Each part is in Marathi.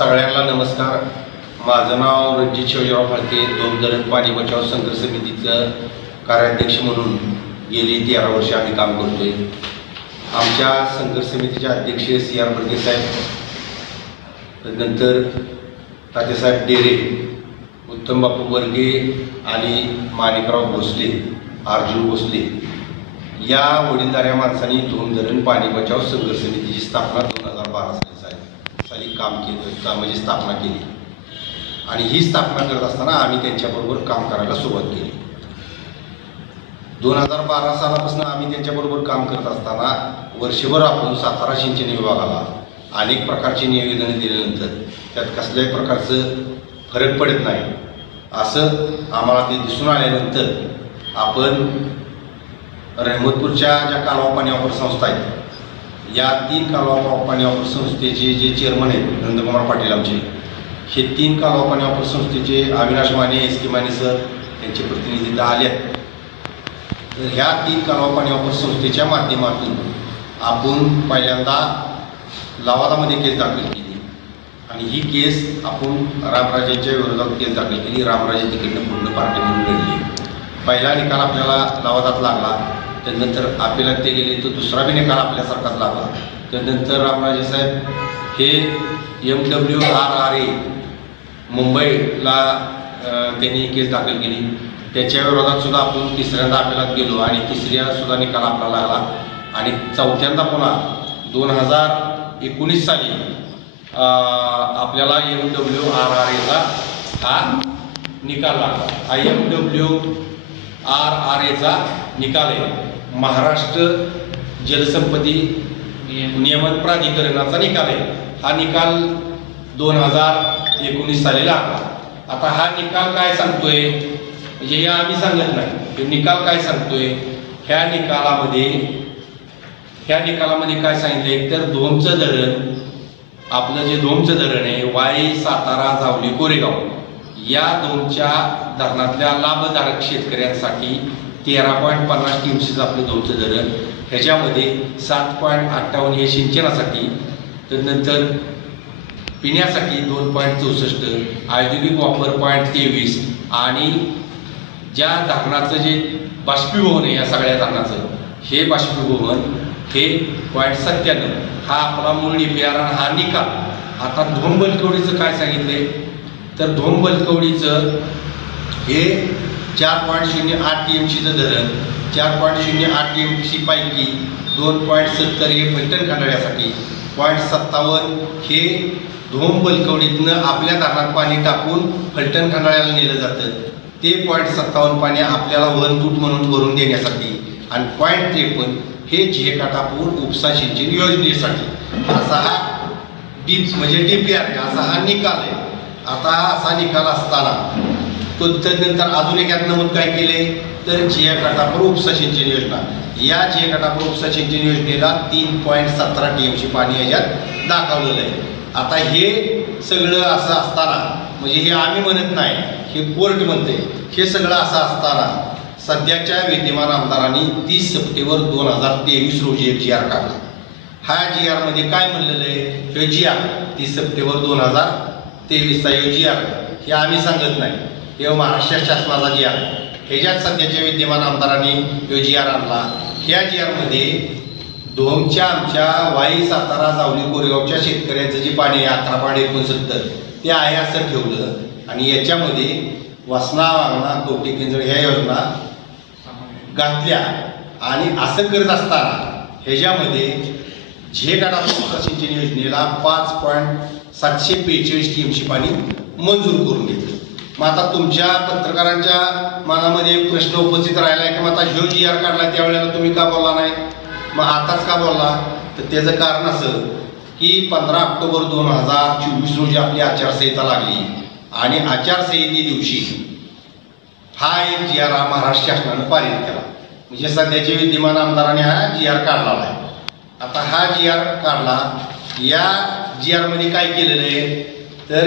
सगळ्यांना नमस्कार. माझं नाव रणजित शिवाजीराव फाळके. धोमधरण पाणी बचाव संघर्ष समितीचं कार्याध्यक्ष म्हणून गेली 13 वर्षे आम्ही काम करतोय. आमच्या संघर्ष समितीचे अध्यक्ष CR बर्गे साहेब, नंतर तात्यासाहेब डेरे, उत्तम बापू बर्गे आणि माणिकराव भोसले, अर्जुन भोसले या वडीलधाऱ्या माणसांनी धोमधरण पाणी बचाव संघर्ष समितीची स्थापना 2012 साली काम केलं, म्हणजे स्थापना केली. आणि ही स्थापना करत असताना आम्ही त्यांच्याबरोबर काम करायला सुरुवात केली. 2012 सालापासून आम्ही त्यांच्याबरोबर काम करत असताना वर्षभर आपण सातारा सिंचन विभागाला अनेक प्रकारची निवेदनं दिल्यानंतर त्यात कसल्याही प्रकारचं फरक पडत नाही असं आम्हाला ते दिसून आल्यानंतर आपण रहमतपूरच्या ज्या कालवा पाणी वापर संस्था आहेत, या 3 कालवा पाणी वापर संस्थेचे जे चेअरमन आहेत नंदकुमार पाटील आमचे, हे 3 कालवा पाणी वापर संस्थेचे अविनाश माने, SK माने सर यांचे प्रतिनिधी आले आहेत. तर ह्या 3 कालवा पाणी वापर संस्थेच्या माध्यमातून आपण पहिल्यांदा लवादामध्ये केस दाखल केली आणि ही केस आपण रामराजेंच्या विरोधात केस दाखल केली. रामराजे तिकडनं पूर्ण पार्टी म्हणून लढली. पहिला निकाल आपल्याला लवादात लागला, त्यानंतर अपिलात ते गेले तर दुसरा बी निकाल आपल्यासारखाच लागला. त्यानंतर रामराजे साहेब हे MWRRA मुंबईला त्यांनी केस दाखल केली. त्याच्या विरोधात सुद्धा आपण तिसऱ्यांदा अपिलात गेलो आणि तिसऱ्या सुद्धा निकाल आपला लागला. आणि चौथ्यांदा पुन्हा 2019 साली आपल्याला MWRRAचा हा निकाल लागला. हा MWRRAचा निकाल आहे, महाराष्ट्र जलसंपत्ती नियमन प्राधिकरणाचा निकाल आहे. हा निकाल 2019 साली लागला. आता हा निकाल काय सांगतोय, म्हणजे आम्ही सांगत नाही, हे निकाल काय सांगतोय. ह्या निकालामध्ये काय सांगितलंय तर धोमचं धरण, आपलं जे धोमचं धरण आहे, वाई, सातारा, जावली, कोरेगाव या दोनच्या धरणातल्या लाभधारक शेतकऱ्यांसाठी 13.50 TMCचं आपलं धोमचं धरण, ह्याच्यामध्ये 7.58 हे सिंचनासाठी, त्यानंतर पिण्यासाठी 2.64, औद्योगिक वापर 0.23 आणि ज्या धरणाचं जे बाष्पीभवन आहे या सगळ्या धरणाचं, हे बाष्पीभवन हे 0.97 हा आपला मूळ DPR हा निकाल. आता धोम बलकवडीचं काय सांगितलंय तर धोम बलकवडीचं हे 4.08 TMCचं धरण, 4.08 TMC पैकी 2.70 हे फलटण खंडाळ्यासाठी, 0.57 हे धोम बलकवडीतनं आपल्या धरणात पाणी टाकून फलटण खंडाळ्याला नेलं जातं. ते 0.57 पाणी आपल्याला वनतूट म्हणून भरून देण्यासाठी आणि 0.53 हे काटापूर उपसा सिंचन योजनेसाठी. असा हा म्हणजे DPR आहे, असा हा निकाल आहे. आता हा असा निकाल असताना तो त्यानंतर अजून एक यात नमूद काय केले तर काटापूर उपसा सिंचन योजना, या काटापूर उपसा सिंचन योजनेला 3.17 TMC पाणी याच्यात दाखवलेलं आहे. आता हे सगळं असं असताना, म्हणजे हे आम्ही म्हणत नाही, हे कोर्ट म्हणते, हे सगळं असं असताना सध्याच्या विद्यमान आमदारांनी 30 सप्टेंबर 2023 रोजी एक GR काढला. हा GR मध्ये काय म्हणलेलं आहे, हे GR 30 सप्टेंबर 2023चा GR हे आम्ही सांगत नाही, हे महाराष्ट्र शासनाचा GR, ह्याच्यात सध्याच्या विद्यमान आमदारांनी GR आणला. ह्या GR मध्ये धोमच्या आमच्या वाई, सातारा, जावली, कोरेगावच्या शेतकऱ्यांचं जे पाणी आहे 11.69 ते आहे असं ठेवलं. आणि याच्यामध्ये वासना, वांगणा, कवटे, केंद्र ह्या योजना घातल्या. आणि असं करत असताना ह्याच्यामध्ये काटापूर सिंचन योजनेला 5.742 TMC पाणी मंजूर करून घेतलं. मग आता तुमच्या पत्रकारांच्या मनामध्ये प्रश्न उपस्थित राहिला आहे की मग आता GR काढला त्यावेळेला तुम्ही का बोलला नाही, मग आताच का बोलला. तर त्याचं कारण असं की 15 ऑक्टोबर 2024 रोजी आपली आचारसंहिता लागली आणि आचारसंहिते दिवशी हा एक GR महाराष्ट्र शासनानं पारित केला. म्हणजे सध्याचे विद्यमान आमदारांनी हा GR काढला आहे. आता हा GR काढला, या GR मध्ये काय केलेलं आहे तर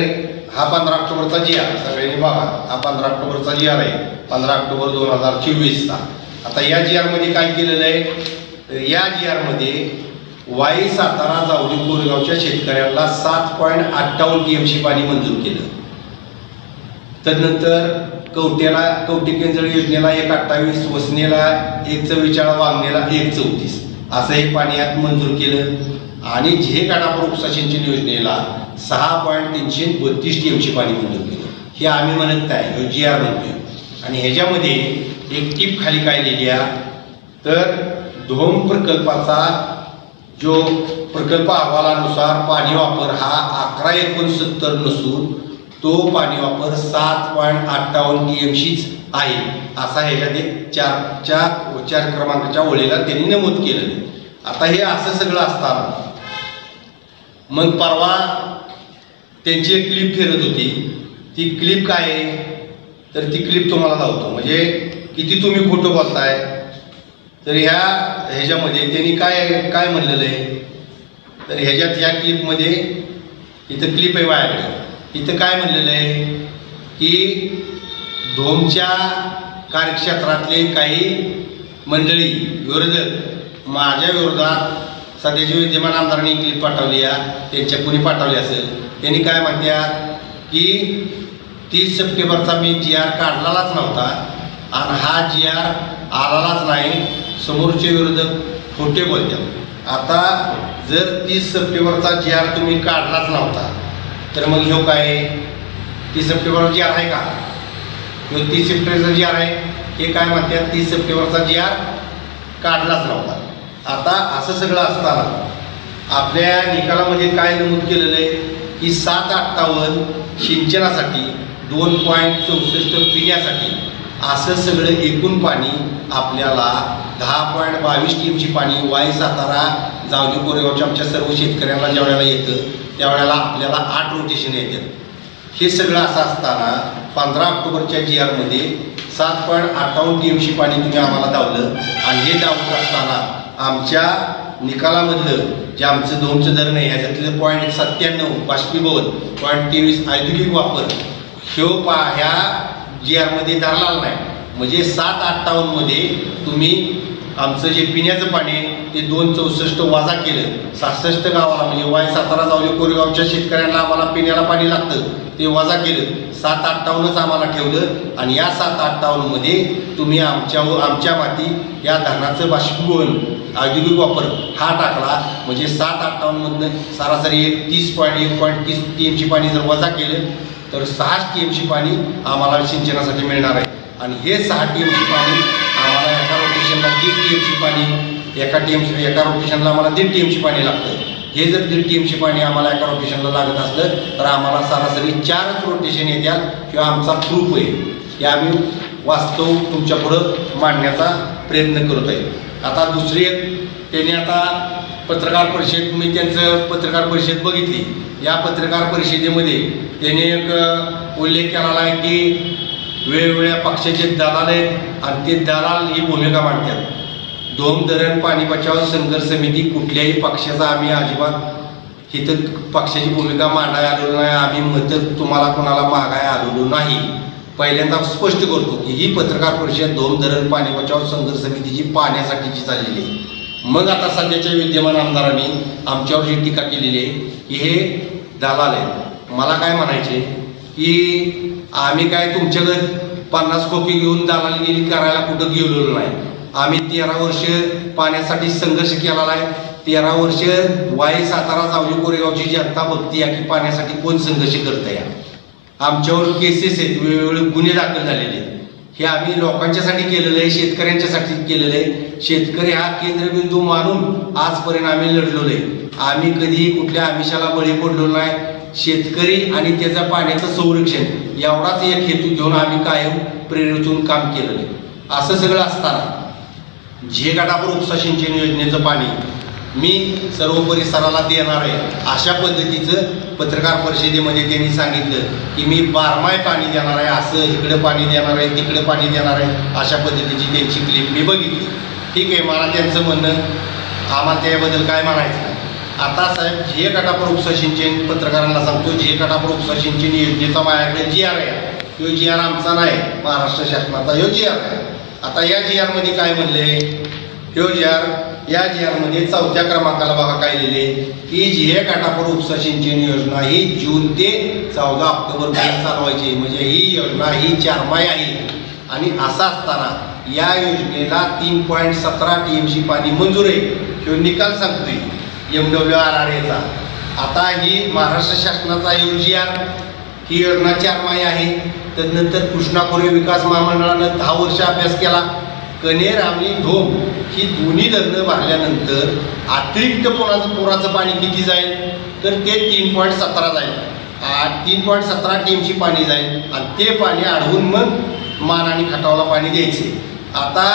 हा 15 ऑक्टोबरचा GR, सगळ्यांनी बघा, हा 15 ऑक्टोबरचा GR आहे, 15 ऑक्टोबर 2024चा. आता या GR मध्ये काय केलेलं आहे तर या GR मध्ये वाई सातारा जावली कोरेगावच्या शेतकऱ्यांना 7.58 TMC पाणी मंजूर केलं. तदनंतर कवटी केंजळ योजनेला 1.28, वसनेला 1.44, वामनेला 1.34 असं हे पाणी यात मंजूर केलं. आणि झे काटापूर उपसा सिंचन योजनेला 6.332 TMC पाणी मंजूर केलं. हे आम्ही म्हणत नाही, GR म्हणतोय. आणि ह्याच्यामध्ये एक टीप खाली काय लिहिली आहे तर धोम प्रकल्पाचा जो प्रकल्प अहवालानुसार पाणी वापर हा 1169 नसून तो पाणी वापर 7.58 TMCच आहे असा ह्याच्यात चार क्रमांकाच्या ओळीला त्यांनी नमूद केलं. आता हे असं सगळं असताना मग परवा त्यांची एक क्लिप फिरत होती. ती क्लिप काय आहे तर ती क्लिप तुम्हाला लावतो, म्हणजे किती तुम्ही खोटं बोलताय. तर ह्याच्यामध्ये त्यांनी काय म्हणलेलं आहे तर ह्या क्लिपमध्ये इथं क्लिप आहे माझ्याकडे. इथं काय म्हणलेलं आहे की धोमच्या कार्यक्षेत्रातले काही मंडळी विरोधक माझ्या विरोधात सध्याच्या विद्यमान आमदारांनी क्लिप पाठवली आहे, त्यांच्या कुणी पाठवली असेल. त्यांनी काय म्हणतात की 30 सप्टेंबरचा मी GR काढलाच नव्हता आणि हा GR आलाच नाही, समोरचे विरोधक खोटे बोलतात. आता जर 30 सप्टेंबरचा GR तुम्ही काढलाच नव्हता तर मग ह्यो काय 30 सप्टेंबरचा GR आहे का? ह्यो 30 सप्टेंबरचा GR आहे. हे काय म्हणतात 30 सप्टेंबरचा GR काढलाच नव्हता. आता असं सगळं असताना आपल्या निकालामध्ये काय नमूद केलेलं आहे की 7.58 सिंचनासाठी, 2.64 पिण्यासाठी असं सगळं एकूण पाणी आपल्याला 10.22 TMC पाणी वाई सातारा जावली कोरेगावच्या आमच्या सर्व शेतकऱ्यांना ज्यावेळेला येतं त्यावेळेला आपल्याला 8 रोटेशन येतात. हे सगळं असं असताना 15 ऑक्टोबरच्या GR मध्ये 7.58 TMC पाणी तुम्ही आम्हाला दावलं. आणि हे दावत असताना आमच्या निकालामधलं जे आमचं धोमचं धरण आहे ह्याच्यातलं 0.97 बाष्पीभवन, 0.23 औद्योगिक वापर ह्या GR मध्ये धरला नाही. म्हणजे 7.58 मध्ये तुम्ही आमचं जे पिण्याचं पाणी ते 2.64 वजा केलं. 66 गावाला म्हणजे वाई सातारा जावली कोरेगावच्या शेतकऱ्यांना आम्हाला पिण्याला पाणी लागतं ते वजा केलं. 7.58च आम्हाला ठेवलं. आणि या 7.58 मध्ये तुम्ही आमच्या माती या धरणाचं बाष्पीभवन औद्योगिक वापर हा टाकला. म्हणजे 7.58 मधनं सरासरी 1.30 TMC पाणी जर वजा केलं तर 6 TMC पाणी आम्हाला सिंचनासाठी मिळणार आहे. आणि हे 6 TMC पाणी आम्हाला एका रोटेशनला 1.5 TMC पाणी एका रोटेशनला आम्हाला 1.5 TMC पाणी लागतं. हे जर 1.5 TMC पाणी आम्हाला एका रोटेशनला लागत असलं तर आम्हाला सरासरी 4 रोटेशन येत्या किंवा आमचा प्रूफ आहे हे आम्ही वास्तव तुमच्या पुढं मांडण्याचा प्रयत्न करत आहे. आता दुसरी त्यांनी आता पत्रकार परिषद, मी त्यांचं पत्रकार परिषद बघितली. या पत्रकार परिषदेमध्ये त्याने एक उल्लेख केलेला आहे की वेगवेगळ्या पक्षाचे दलाल आहेत आणि ते दलाल ही भूमिका मांडतात. धोम धरण पाणी बचाव संघर्ष समिती कुठल्याही पक्षाचा आम्ही अजिबात इथं पक्षाची भूमिका मांडायला आलेलो नाही. आम्ही मतं तुम्हाला कोणाला मागायला आलेलो नाही. पहिल्यांदा स्पष्ट करतो की ही पत्रकार परिषद धोम धरण पाणी बचाव संघर्ष समितीची पाहण्यासाठीची चाललेली आहे. मग आता सध्याच्या विद्यमान आमदारांनी आमच्यावर जी टीका केलेली आहे की हे दलाल आहेत. मला काय म्हणायचे की आम्ही काय तुमच्याकडे 50 खोकी घेऊन दलालगिरी करायला कुठं गेलेलो नाही. आम्ही 13 वर्ष पाण्यासाठी संघर्ष केलेला आहे. 13 वर्ष वाई सातारा जावली कोरेगावची जनता बघती आहे की पाण्यासाठी कोण संघर्ष करत आहे. आमच्यावर केसेस आहेत, वेगवेगळे गुन्हे दाखल झालेले आहेत. हे आम्ही लोकांच्यासाठी केलेलं आहे, शेतकऱ्यांच्यासाठी केलेलं आहे. शेतकरी हा केंद्रबिंदू मानून आजपर्यंत आम्ही लढलेलो आहे. आम्ही कधी कुठल्या आमिषाला बळी पडलो नाही. शेतकरी आणि त्याच्या पाण्याचं संरक्षण एवढाच एक हेतू घेऊन आम्ही कायम प्रेरित होऊन काम केलेलं आहे. असं सगळं असताना झे काटापूर उपसा सिंचन योजनेचं पाणी मी सर्व परिसराला देणार आहे अशा पद्धतीचं पत्रकार परिषदेमध्ये त्यांनी सांगितलं की मी बारमाही पाणी देणार आहे, असं इकडे पाणी देणार आहे, तिकडे पाणी देणार आहे, अशा पद्धतीची त्यांची क्लिप मी बघितली. ठीक आहे, मला त्यांचं म्हणणं आम्हाला त्याबद्दल काय म्हणायचं नाही. आता साहेब झे काटापूर उपसा सिंचन पत्रकारांना सांगतो, झे काटापूर उपसा सिंचन योजनेचा माझ्याकडे GR आहे. तो GR आमचा नाही, महाराष्ट्र शासनाचा ह्यो GR आहे. आता या GR मध्ये काय म्हणले, ह्यो GR या GR मध्ये 4थ्या क्रमांकाला बघा काय लिहिले की GA काठापूर उपसा सिंचन योजना ही जून ते 14 ऑक्टोबर पर्यंत चालवायची, म्हणजे ही योजना ही 4 माही आहे. आणि असं असताना या योजनेला 3.17 TMC पाणी मंजूर आहे, हे निकाल सांगतोय MWRRA. आता ही महाराष्ट्र शासनाचा GR ही योजना 4 माही आहे. तदनंतर कृष्णा खोरे विकास महामंडळानं 10 वर्ष अभ्यास केला. कनेर आणि धोम ही दोन्ही धरणं भरल्यानंतर अतिरिक्त पुराचं पाणी किती जाईल तर ते 3.17 जाईल. 3.17 TMC पाणी जाईल आणि ते पाणी अडवून मग मान आणि खटावला पाणी द्यायचे. आता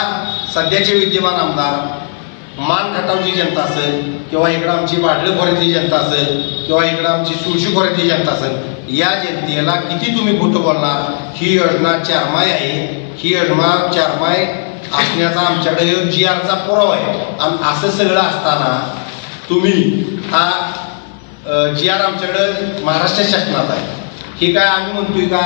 सध्याचे विद्यमान आमदार मान खटावची जनता असेल किंवा इकडं आमची बाडलं खोऱ्यातली जनता असेल किंवा इकडं आमची सुळशी खोऱ्यातली जनता असेल, या जनतेला किती तुम्ही खोटं बोलणार. ही योजना 4 माही आहे. ही योजना 4 माही असण्याचा आमच्याकडे GRचा पुरावा आहे. आणि असं सगळं असताना तुम्ही हा GR आमच्याकडं महाराष्ट्र शासनात आहे, हे काय आम्ही म्हणतोय का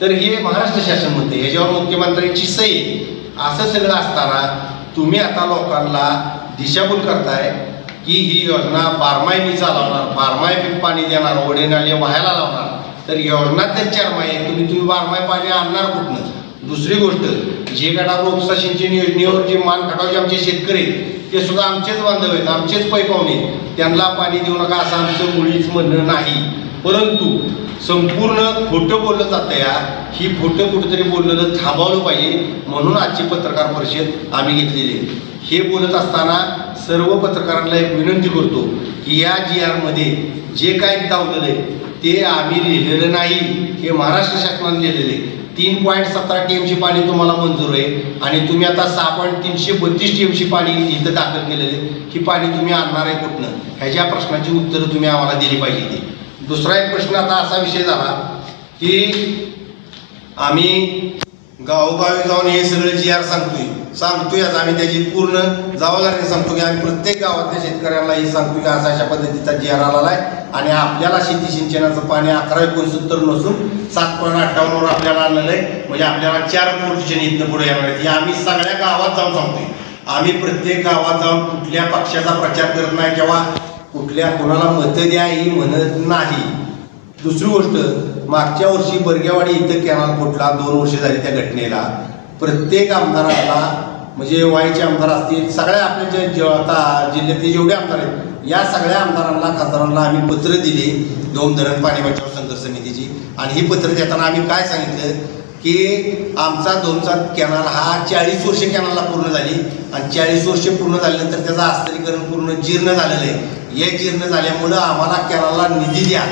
तर हे महाराष्ट्र शासन म्हणते, ह्याच्यावर मुख्यमंत्र्यांची सही. असं सगळं असताना तुम्ही आता लोकांना दिशाभूल करताय की ही योजना 12 माही मी चालवणार, 12 माही पाणी देणार, ओढे नाले व्हायला लावणार. तर योजना तर 4 माही आहे, तुम्ही 12 माही पाणी आणणार कुठनं. दुसरी गोष्ट, जे काठापूर उपसा सिंचन योजनेवर जे मान खटावचे आमचे शेतकरी ते सुद्धा आमचेच बांधव आहेत, आमचेच पैपावणे, त्यांना पाणी देऊ नका असं आमचं मुळीच म्हणणं नाही. परंतु संपूर्ण खोटं बोललं जातं या, ही खोटं कुठेतरी बोललेलं थांबवलं पाहिजे, म्हणून आजची पत्रकार परिषद आम्ही घेतलेली आहे. हे बोलत असताना सर्व पत्रकारांना एक विनंती करतो की या GR मध्ये जे काय दावलेलं आहे ते आम्ही लिहिलेलं नाही, हे महाराष्ट्र शासनाने लिहिलेले. 3.17 TMC पाणी तुम्हाला मंजूर आहे आणि तुम्ही आता 6.332 TMC पाणी इथं दाखल केलेले, ही पाणी तुम्ही आणणार आहे कुठनं, ह्याच्या प्रश्नाची उत्तरं तुम्ही आम्हाला दिली पाहिजे. दुसरा एक प्रश्न आता असा विषय झाला की आम्ही गावोगावी जाऊन हे सगळं GR सांगतोय आज आम्ही त्याची पूर्ण जबाबदारीने सांगतो की आम्ही प्रत्येक गावातल्या शेतकऱ्यांना हे सांगतो की अशा पद्धतीचा GR आलेला आहे आणि आपल्याला शेती सिंचनाचं पाणी 1169 नसून 7.58 वर आपल्याला आणलेलं आहे, म्हणजे आपल्याला 4 कोटीच्या इथनं पुढे येणार आहे. हे आम्ही सगळ्या गावात जाऊन सांगतोय. आम्ही प्रत्येक गावात जाऊन कुठल्या पक्षाचा प्रचार करत नाही किंवा कुठल्या कोणाला मतं द्या ही म्हणत नाही. दुसरी गोष्ट, मागच्या वर्षी बर्गेवाडी इथं कॅनल फुटला, 2 वर्ष झाली त्या घटनेला. प्रत्येक आमदाराला म्हणजे वाईचे आमदार असतील, सगळ्या आपल्या आता जिल्ह्यातले जेवढे आमदार आहेत या सगळ्या आमदारांना खासदारांना आम्ही पत्र दिले दोन धरण पाणी बचाव संघर्ष समितीची. आणि ही पत्र देताना आम्ही काय सांगितलं की आमचा दोनचा कॅनल हा 40 वर्ष कॅनलला पूर्ण झाली आणि 40 वर्ष पूर्ण झाल्यानंतर त्याचं आस्तरीकरण पूर्ण जीर्ण झालेलं आहे. हे जीर्ण झाल्यामुळं आम्हाला कॅनलला निधी द्या,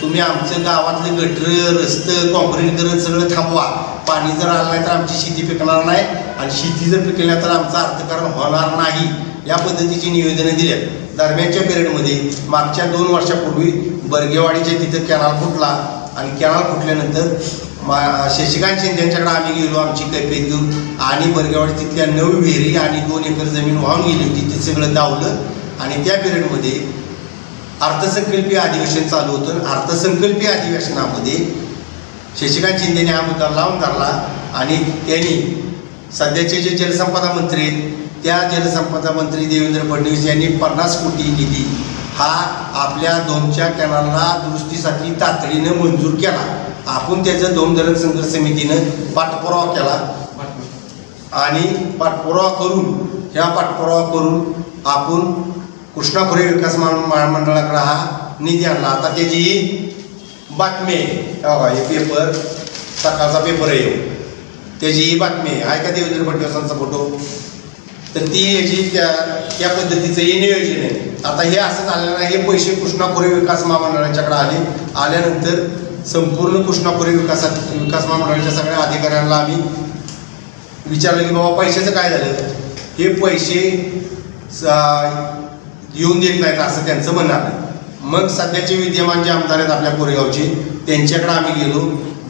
तुम्ही आमचं गावातले गटर रस्ते कॉन्क्रीटीकरण सगळं थांबवा. पाणी जर आलं नाही तर आमची शेती पिकणार नाही आणि शेती जर पिकली तर आमचं अर्थकारण होणार नाही. या पद्धतीची निवेदनं दिल्यात. दरम्यानच्या पिरियडमध्ये मागच्या 2 वर्षापूर्वी बर्गेवाडीच्या तिथं कॅनल फुटला आणि कॅनल फुटल्यानंतर शशिकांत शिंदे यांच्याकडे आम्ही गेलो आमची कैफियत घेऊन आणि बर्गेवाडी तिथल्या 9 विहिरी आणि 2 एकर जमीन वाहून गेली होती, ते सगळं दावलं. आणि त्या पिरियडमध्ये अर्थसंकल्पीय अधिवेशन चालू होतं. अर्थसंकल्पीय अधिवेशनामध्ये शशिकांत शिंदेने हा मुद्दा लावून धरला आणि त्यांनी सध्याचे जे जलसंपदा मंत्री आहेत त्या जलसंपदा मंत्री देवेंद्र फडणवीस यांनी 50 कोटी निधी हा आपल्या दोनच्या कॅनलला दुरुस्तीसाठी तातडीनं मंजूर केला. आपण त्याचं दोन धरण संघर्ष समितीनं पाठपुरावा केला आणि पाठपुरावा करून आपण कृष्णा खोरे विकास महामंडळाकडे हा निधी आणला. आता त्याची बातमी आहे, हे पेपर सकाळचा पेपर आहे, त्याची ही बातमी आहे का देवेंद्र फडणवीसांचा फोटो. तर ती याची त्या पद्धतीचं हे नियोजन आहे. आता हे असं झालेलं नाही, हे पैसे कृष्णा खोरे विकास महामंडळाच्याकडे आल्यानंतर संपूर्ण कृष्णा खोरे विकास महामंडळाच्या सगळ्या अधिकाऱ्यांना आम्ही विचारलं की बाबा पैशाचं काय झालं. हे पैसे येऊन देत नाहीत असं त्यांचं म्हणणं आहे. मग सध्याचे विद्यमान जे आमदार आहेत आपल्या कोरेगावचे त्यांच्याकडे आम्ही गेलो.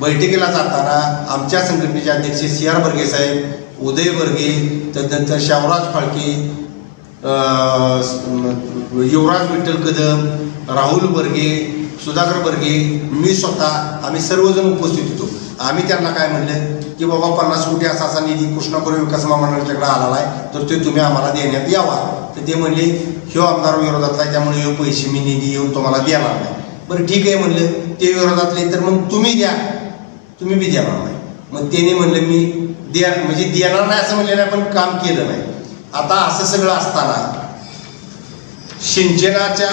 बैठकीला जाताना आमच्या संघटनेचे अध्यक्ष CR बर्गे साहेब, उदय बर्गे, तदनंतर शावराज फाळके, युवराज विठ्ठल कदम, राहुल बर्गे, सुधाकर बर्गे, मी स्वतः आम्ही सर्वजण उपस्थित होतो. आम्ही त्यांना काय म्हणलं की बाबा 50 कोटी असा निधी कृष्णा खोरे विकास महामंडळाच्याकडे आलेला आहे तर ते तुम्ही आम्हाला देण्यात यावा. तर ते म्हणले ह्यो आमदार विरोधातला आहे त्यामुळे ह्यो पैसे मी निधी येऊन तुम्हाला देणार नाही. बरं ठीक आहे म्हणलं, ते विरोधातले तर मग तुम्ही द्या, तुम्ही बी देणार नाही. मग त्याने म्हणलं मी म्हणजे देणार नाही असं म्हणलं नाही, पण काम केलं नाही. आता असं सगळं असताना सिंचनाच्या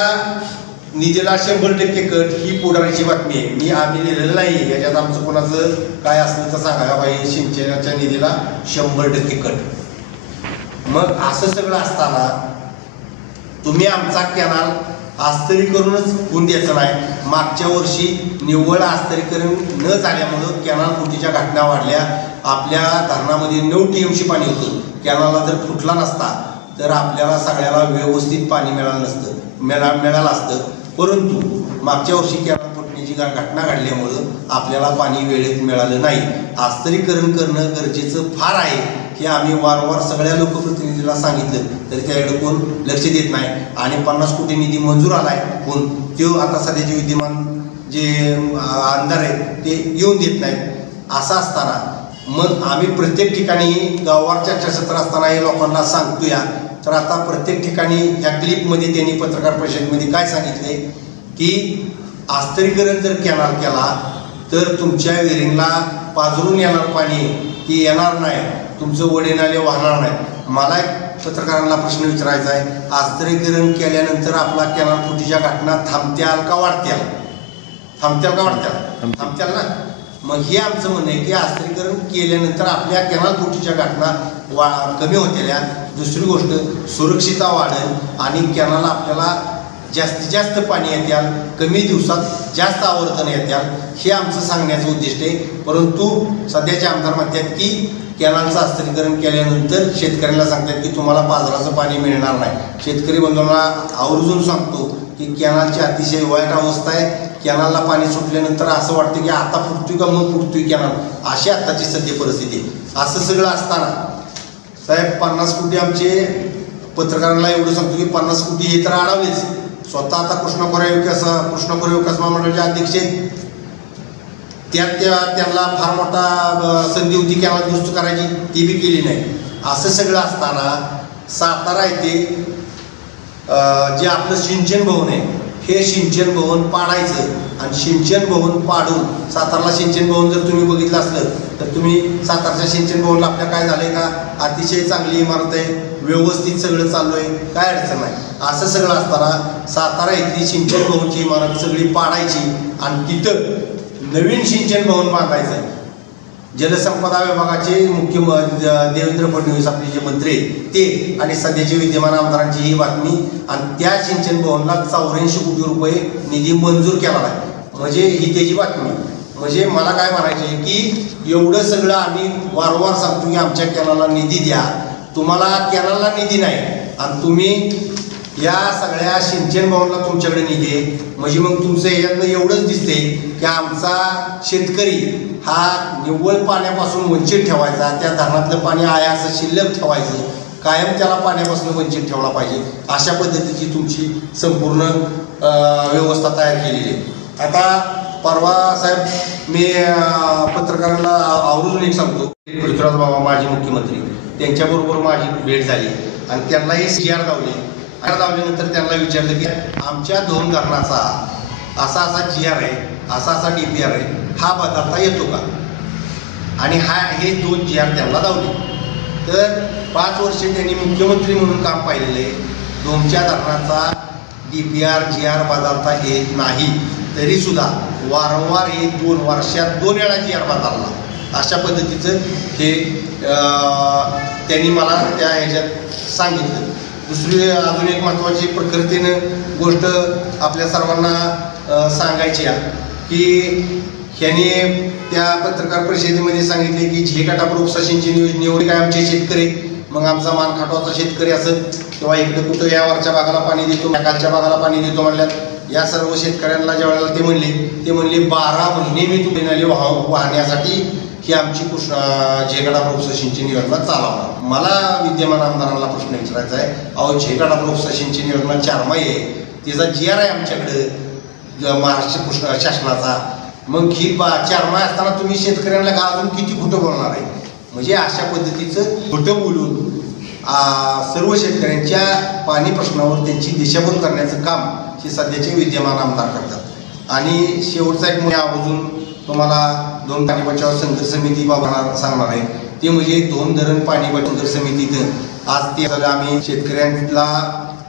निधीला 100% कट ही पुढारीची बातमी आहे. आम्ही लिहिलेलं नाही, याच्यात आमचं कोणाचं काय असलं तर सांगा बाई सिंचनाच्या निधीला 100% कट. मग असं सगळं असताना तुम्ही आमचा कॅनाल आस्तरीकरणच होऊन द्यायचं नाही. मागच्या वर्षी निव्वळ आस्तरीकरण न झाल्यामुळं कॅनाल फुटीच्या घटना वाढल्या. आपल्या धरणामध्ये 9 TMC पाणी होतं. कॅनालला जर फुटला नसता तर आपल्याला सगळ्याला व्यवस्थित पाणी मिळालं असतं. परंतु मागच्या वर्षी कॅनाल फुटण्याची घटना घडल्यामुळं आपल्याला पाणी वेळेत मिळालं नाही. आस्तरीकरण करणं गरजेचं फार आहे हे आम्ही वारंवार सगळ्या लोकप्रतिनिधीला सांगितलं, तरी त्याकडे कोण लक्ष देत नाही. आणि 50 कोटी निधी मंजूर आलाय, कोण तो आता सध्याचे विद्यमान जे आमदार आहेत ते येऊन देत नाहीत. असं असताना मग आम्ही प्रत्येक ठिकाणी गावावर चर्चासत्र असताना हे लोकांना सांगतो या. तर आता प्रत्येक ठिकाणी ह्या क्लिपमध्ये त्यांनी पत्रकार परिषदेमध्ये काय सांगितले की आस्तरीकरण जर कॅनाल केला तर तुमच्या विहिरींना पाझरून येणार पाणी ती येणार नाही, तुमचं वडे नाले वाहणार नाही. मला एक पत्रकारांना प्रश्न विचारायचा आहे, आस्तरीकरण केल्यानंतर आपला कॅनाल फुटीच्या घटना थांबत्याल का वाढत्याल? थांबत्याल का वाढत्याल? थांबत्याल ना. मग हे आमचं म्हणणं आहे की आस्तरीकरण केल्यानंतर आपल्या कॅनाल फुटीच्या घटना कमी होत्या. दुसरी गोष्ट सुरक्षितता वाढेल आणि कॅनाल आपल्याला जास्तीत जास्त पाणी येत्याल, कमी दिवसात जास्त आवर्तन येत्याल, हे आमचं सांगण्याचं उद्दिष्ट आहे. परंतु सध्याचे आमदार म्हणतात की कॅनालचं आस्तरीकरण केल्यानंतर शेतकऱ्यांना सांगतात की तुम्हाला पाझराचं पाणी मिळणार नाही. शेतकरी बंधूंना आवर्जून सांगतो की कॅनालची अतिशय वाईट अवस्था आहे. कॅनालला पाणी सुटल्यानंतर असं वाटतं की आता फुटतोय का मग फुटतोय कॅनाल, अशी आत्ताची सध्या परिस्थिती. असं सगळं असताना साहेब 50 कोटी आमचे पत्रकारांना एवढं सांगतो की 50 कोटी हे तर आडावेच. स्वतः आता कृष्णा खोरे विकास महामंडळाचे अध्यक्ष आहेत, त्यांना फार मोठा संधी होती कॅनाल दुरुस्त करायची, ती बी केली नाही. असं सगळं असताना सातारा येथे जे आपलं सिंचन भवन आहे हे सिंचन भवन पाडायचं आणि सिंचन भवन पाडून सातारला सिंचन भवन जर तुम्ही बघितलं असलं तर तुम्ही सातारच्या सिंचन भवनला आपल्या काय झालंय का अतिशय चांगली इमारत आहे, व्यवस्थित सगळं चालू आहे, काय अडचण नाही. असं सगळं असताना सातारा इथली सिंचन भवनची इमारत सगळी पाडायची आणि तिथं नवीन सिंचन भवन बांधायचं आहे. जलसंपदा विभागाचे देवेंद्र फडणवीस आपले जे मंत्री ते आणि सध्याचे विद्यमान आमदारांची ही बातमी आणि त्या सिंचन भवनला 84 कोटी रुपये निधी मंजूर केला आहे. म्हणजे ही त्याची बातमी. म्हणजे मला काय म्हणायचे की एवढं सगळं आम्ही वारंवार सांगतो की आमच्या कॅनालला निधी द्या, तुम्हाला कॅनालला निधी नाही आणि तुम्ही या सगळ्या सिंचन भवनला तुमच्याकडे निधी आहे. म्हणजे मग तुमचं यातनं एवढंच दिसते की आमचा शेतकरी हा निव्वळ पाण्यापासून वंचित ठेवायचा, त्या धरणातलं पाणी आहे असं शिल्लक ठेवायचं, कायम त्याला पाण्यापासून वंचित ठेवला पाहिजे, अशा पद्धतीची तुमची संपूर्ण व्यवस्था तयार केलेली आहे. आता परवा साहेब मी पत्रकारांना आवर्जून एक सांगतो, पृथ्वीराज बाबा माजी मुख्यमंत्री त्यांच्याबरोबर माझी भेट झाली आणि त्यांनाही CR दावल्यानंतर त्यांना विचारलं की आमच्या 2 धरणाचा असा GR आहे, असा DPR आहे, हा बदलता येतो का? आणि हे 2 GR त्यांना दावले. तर 5 वर्षे त्यांनी मुख्यमंत्री म्हणून काम पाहिलेलं आहे. 2च्या धरणाचा DPR GR बदलता येत नाही, तरी सुद्धा वारंवार हे 2 वर्षात 2 वेळा GR बदलला. अशा पद्धतीचं हे त्यांनी मला त्या ह्याच्यात सांगितलं. दुसरी अजून एक महत्त्वाची प्रकृतीनं गोष्ट आपल्या सर्वांना सांगायची आहे की ह्याने त्या पत्रकार परिषदेमध्ये सांगितले की झेकाटापूर उपसा सिंचन योजनेवर काय आमचे शेतकरी, मग आमचा मानखाटोचा शेतकरी असत किंवा इकडे कुठं या वरच्या भागाला पाणी देतो, खालच्या भागाला पाणी देतो म्हणल्यात या सर्व शेतकऱ्यांना ज्या वेळेला ते म्हणले 12 महिने मी तुम्ही नाले वाहण्यासाठी ही आमची झेकाटापूर उपसा सिंचन योजना चालवणार. मला विद्यमान आमदारांना प्रश्न विचारायचा आहे, अहो झेकाटापूर उपसा सिंचन योजना 4 महिने आहे, तिचा GR आहे आमच्याकडे महाराष्ट्र शासनाचा, मग ही 4 महिने असताना तुम्ही शेतकऱ्यांना अजून किती खोटं बोलणार आहे? म्हणजे अशा पद्धतीचं खोटं बोलून सर्व शेतकऱ्यांच्या पाणी प्रश्नावर त्यांची दिशाभूल करण्याचं काम हे सध्याचे विद्यमान आमदार करतात. आणि शेवटचा एक मुद्दा आवर्जून तुम्हाला दोन पाणी बचाव संघर्ष समिती बाबत सांगणार आहे. ते म्हणजे दोन धरण पाणी बचाव संघर्ष समितीत आज ते आम्ही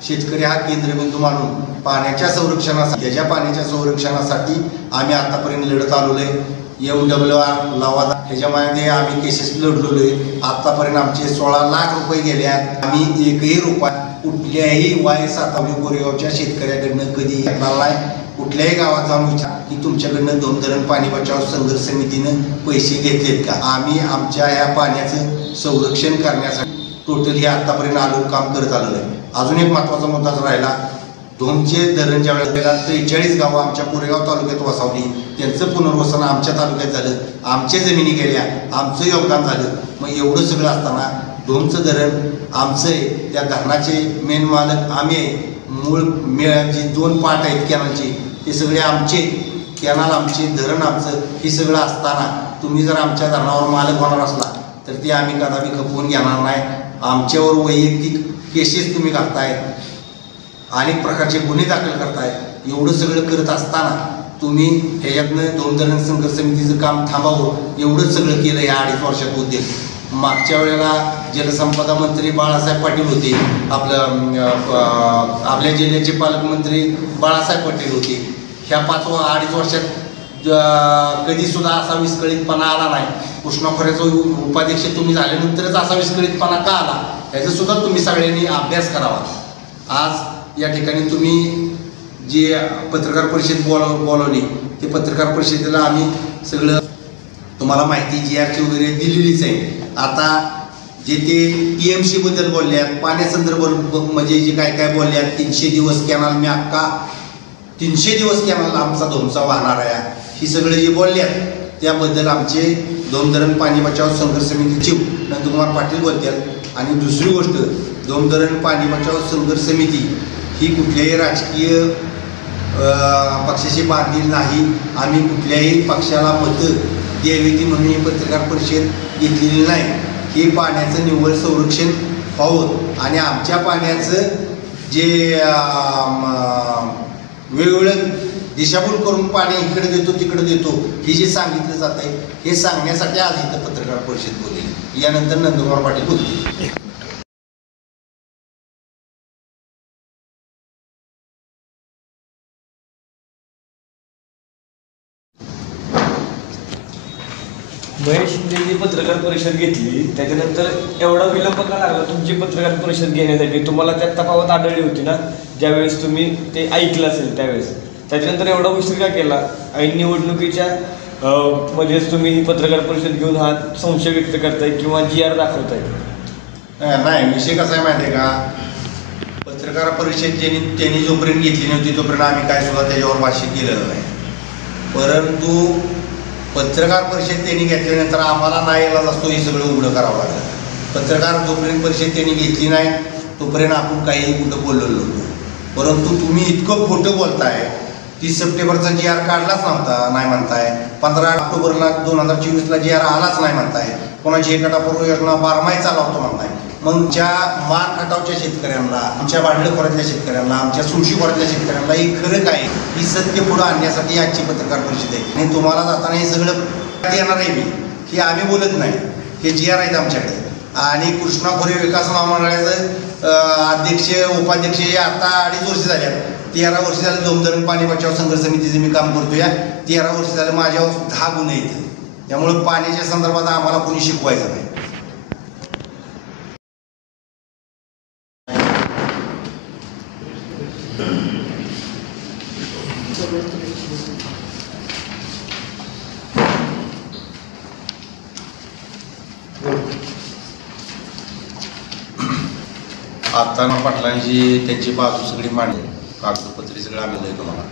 शेतकरी हा केंद्रबिंदू मानून पाण्याच्या संरक्षणासाठी त्याच्या पाण्याच्या संरक्षणासाठी आम्ही आतापर्यंत लढत आलेलो आहे. MWR लवादा ह्याच्यामध्ये आम्ही केसेस लढलेलो आहे. आतापर्यंत आमचे 16 लाख रुपये गेले आहेत. आम्ही एकही रुपया कुठल्याही वाय सातावली कोरेगावच्या शेतकऱ्याकडनं कधी घेतला नाही. कुठल्याही गावात जाऊन विचार की तुमच्याकडनं दोन धरण पाणी बचाव संघर्ष समितीनं पैसे घेतलेत का. आम्ही आमच्या ह्या पाण्याचं संरक्षण करण्यासाठी टोटल हे आतापर्यंत काम करत आलेलं आहे. अजून एक महत्त्वाचा मुद्दाच राहिला, दोनचे धरण ज्या वेळेला 43 गावं आमच्या कोरेगाव तालुक्यात वसावली, त्यांचं पुनर्वसन आमच्या तालुक्यात झालं, आमच्या जमिनी गेल्या, आमचं योगदान झालं. मग एवढं सगळं असताना दोनचं धरण आमचं आहे, त्या धरणाचे मेन मालक आम्ही आहे. मूळ जी 2 पाट आहेत कॅनलचे ते सगळे आमचे, कॅनल आमचे, धरण आमचं, हे सगळं असताना तुम्ही जर आमच्या धरणावर मालक होणार असला तर ते आम्ही कदापि खपवून घेणार नाही. आमच्यावर वैयक्तिक केसेस तुम्ही घालताय, अनेक प्रकारचे गुन्हे दाखल करताय. एवढं सगळं करत असताना तुम्ही ह्याच्यातनं दोन धरण संघर्ष समितीचं काम थांबावं एवढंच सगळं केलं या 2.5 वर्षात उद्योग. मागच्या वेळेला जलसंपदा मंत्री बाळासाहेब पाटील होते, आपल्या जिल्ह्याचे पालकमंत्री बाळासाहेब पाटील होते. ह्या 2.5 वर्षात कधी सुद्धा असा विस्कळीतपणा आला नाही. कृष्णा खोऱ्याचा उपाध्यक्ष तुम्ही झाल्यानंतरच असा विस्कळीतपणा का आला याचा सुद्धा तुम्ही सगळ्यांनी अभ्यास करावा. आज या ठिकाणी तुम्ही जे पत्रकार परिषद बोलवली ते पत्रकार परिषदेला आम्ही सगळं तुम्हाला माहिती GRची वगैरे दिलेलीच आहे. आता जे ते TMC बद्दल बोलल्यात, पाण्यासंदर्भात म्हणजे जे काय काय बोलल्यात, 300 दिवस कॅनल मी अख्खा 300 दिवस कॅनल आमचा धोमचा वाहणार आहे, ही सगळे जे बोलल्यात त्याबद्दल आमचे दोन धरण पाणी बचाव संघर्ष समिती चिव नंदकुमार पाटील बोलतात. आणि दुसरी गोष्ट, दोन धरण पाणी बचाव संघर्ष समिती ही कुठल्याही राजकीय पक्षाशी बांधील नाही. आम्ही कुठल्याही पक्षाला मतं द्यावी म्हणून ही पत्रकार परिषद घेतलेली नाही. हे पाण्याचं निव्वळ संरक्षण व्हावं आणि आमच्या पाण्याचं जे वेगवेगळं दिशाभूल करून पाणी इकडे देतो तिकडे देतो हे जे सांगितलं जात आहे हे सांगण्यासाठी आज इथं पत्रकार परिषद बोलली. यानंतर नंदकुमार पाटील बोलतील. महेश शिंदेची पत्रकार परिषद घेतली, त्याच्यानंतर एवढा विलंब का लागला तुमची पत्रकार परिषद घेण्यासाठी? तुम्हाला त्यात तफावत आढळली होती ना ज्यावेळेस तुम्ही ते ऐकलं असेल त्यावेळेस, त्याच्यानंतर एवढा उशीर का केला? ऐन निवडणुकीच्या मध्येच तुम्ही पत्रकार परिषद घेऊन हा संशय व्यक्त करताय किंवा GR दाखवताय? नाही, विषय कसा आहे माहिती आहे का, पत्रकार परिषद त्यांनी जोपर्यंत घेतली नव्हती तोपर्यंत आम्ही काय सुद्धा त्याच्यावर भाष्य केलेलं नाही. परंतु पत्रकार परिषद त्यांनी घेतल्यानंतर आम्हाला नाही यायला असतो हे सगळं उघडं करावं लागलं. पत्रकार जोपर्यंत परिषद त्यांनी घेतली नाही तोपर्यंत आपण काही कुठं बोललेलो नव्हतो. परंतु तुम्ही इतकं खोटं बोलताय. 30 सप्टेंबरचा GR काढलाच नव्हता नाही म्हणताय, 15 ऑक्टोबरला 2024ला GR आलाच नाही म्हणताय, कोणाची एकटापूर्व योजना 12 माही चालवतो म्हणताय. मग ज्या मान खटावच्या शेतकऱ्यांना, आमच्या वाढलं खोऱ्यातल्या शेतकऱ्यांना, आमच्या सुळशी खोऱ्यातल्या शेतकऱ्यांना हे खरं काय ही सत्य पुढं आणण्यासाठी आजची पत्रकार परिषद आहे. आणि तुम्हाला जाताना हे सगळं येणार आहे मी की आम्ही बोलत नाही, हे GR आहेत आमच्याकडे. आणि कृष्णा खोरे विकास महामंडळाचं अध्यक्ष उपाध्यक्ष हे आता 2.5 वर्ष झाले, 13 वर्ष झाले दोन धरण पाणी बचाव संघर्ष समितीचे मी काम करतो. या 13 वर्ष झाले माझ्यावर 10 गुन्हे आहेत. त्यामुळे पाण्याच्या संदर्भात आम्हाला कोणी शिकवायचं नाही. आता पाटलांची त्यांची बाजू सगळी मांडली, कागदपत्री सगळं आलेलं तुम्हाला.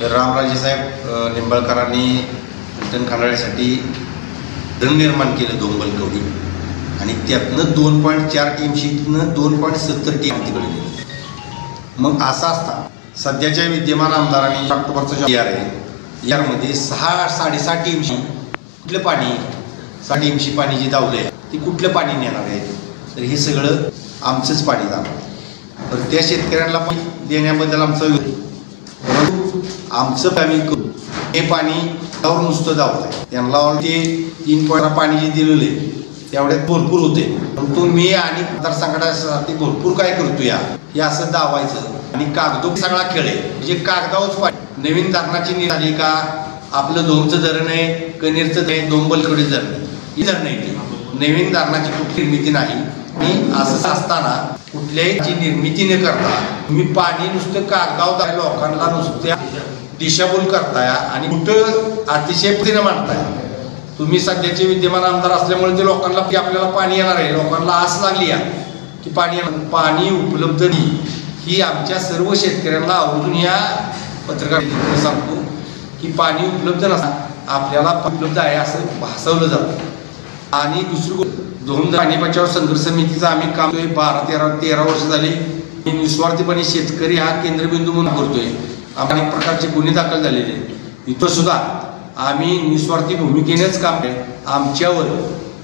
तर रामराजे साहेब निंबाळकरांनी उलटण खंडाळ्यासाठी धरण निर्माण केलं दोंबल कवडी आणि त्यातनं 2.4 टीमशीतनं 2.70 टीम तिकडे गेली. मग असा असता सध्याच्या विद्यमान आमदारांनी ऑक्टोबरचा GR आहे, यामध्ये 6-6.5 टीमशी कुठलं पाणी, 6 टीमशी पाणी जी दावले ती कुठलं पाणी नेणार आहे? तर हे सगळं आमचंच पाणी जाणार. तर त्या शेतकऱ्यांना पण देण्याबद्दल आमचा विरोध, परंतु आमचं आम्ही करू. हे पाणी त्यावर नुसतं जावतंय. त्यांना ते 3 पॉईंट पाणी जे दिलेलं आहे तेवढ्यात भरपूर होते, परंतु मी आणि मतदारसंघासाठी भरपूर काय करतो या हे असं दावायचं आणि कागदो सगळा खेळ आहे. म्हणजे कागदावरच पाणी. नवीन धरणाची निर्मिती झाली का? आपलं धोमचं धरण आहे, कनेरचं आहे, दोंबलकडे धरण ही धरण आहे. ती नवीन धरणाची कुठली निर्मिती नाही. आणि असं असताना कुठल्याही निर्मिती न करता तुम्ही पाणी नुसतं कागदावर लोकांना नुसत्या दिशाभूल करताय आणि कुठं अतिशय पद्धतीने मांडताय. तुम्ही सध्याचे विद्यमान आमदार असल्यामुळे ते लोकांना की आपल्याला पाणी येणार आहे, लोकांना आस लागली आहे की पाणी उपलब्ध नाही. ही आमच्या सर्व शेतकऱ्यांना आवर्जून या पत्रकार सांगतो की पाणी उपलब्ध नसता आपल्याला उपलब्ध आहे असं भासवलं जातं. आणि दुसरी दोन पाणी बचाव संघर्ष समितीचं आम्ही काम 12-13 वर्ष झाली. निस्वार्थीपणे शेतकरी हा केंद्रबिंदू म्हणून करतोय. अनेक प्रकारचे गुन्हे दाखल झालेले इथं सुद्धा आम्ही निस्वार्थी भूमिकेनेच काम केले. आमच्यावर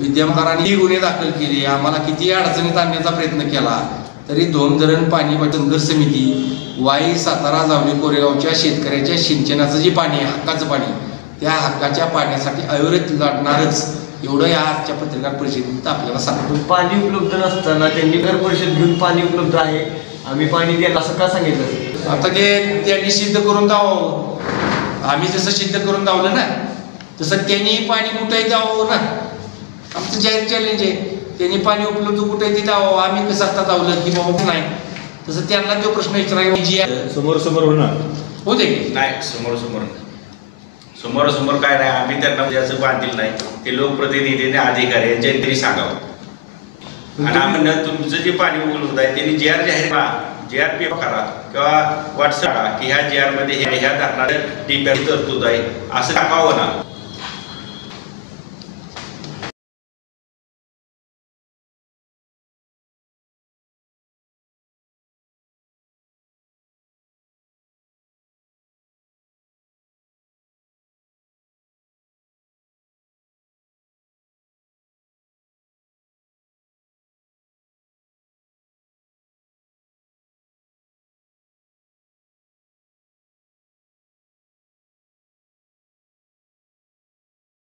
विद्यमानांनी गुन्हे दाखल केले, आम्हाला किती अडचणीत आणण्याचा प्रयत्न केला तरी धोम धरण पाणी बचाव संघर्ष समिती वाई, सातारा, जावली, कोरेगावच्या शेतकऱ्याच्या सिंचनाचं जे पाणी आहे, हक्काचं पाणी, त्या हक्काच्या पाण्यासाठी अविरत लढणारच एवढं या आजच्या पत्रकार परिषदेत आपल्याला सांगतो. पाणी उपलब्ध नसताना त्यांनी पत्रकार परिषद घेऊन पाणी उपलब्ध आहे आम्ही पाणी द्यायला असं का सांगितलं? आता ते त्यांनी सिद्ध करून दावावं. आम्ही जसं सिद्ध करून दावलं ना तसं त्यांनी पाणी कुठेही दावावं ना. आमचं जाहीर चॅलेंज आहे. त्यांनी पाणी उपलब्ध कुठेही दावावं. आम्ही कसं आता दावलं की बाबा नाही, तसं त्यांना तो प्रश्न विचारायला समोर होणार होते नाही. समोर काय नाही. आम्ही त्यांना ज्याचं बांधील नाही ते लोकप्रतिनिधीने अधिकारी यांच्या तरी सांगावं. आणि आम्ही तुमचं जे पाणी उपलब्ध आहे त्यांनी JR जाहीर करा, JRP करा किंवा व्हॉट्सअप करा की ह्या JR मध्ये ह्या धरणाऱ्या DPR तरतूद आहे असं टाकावं ना.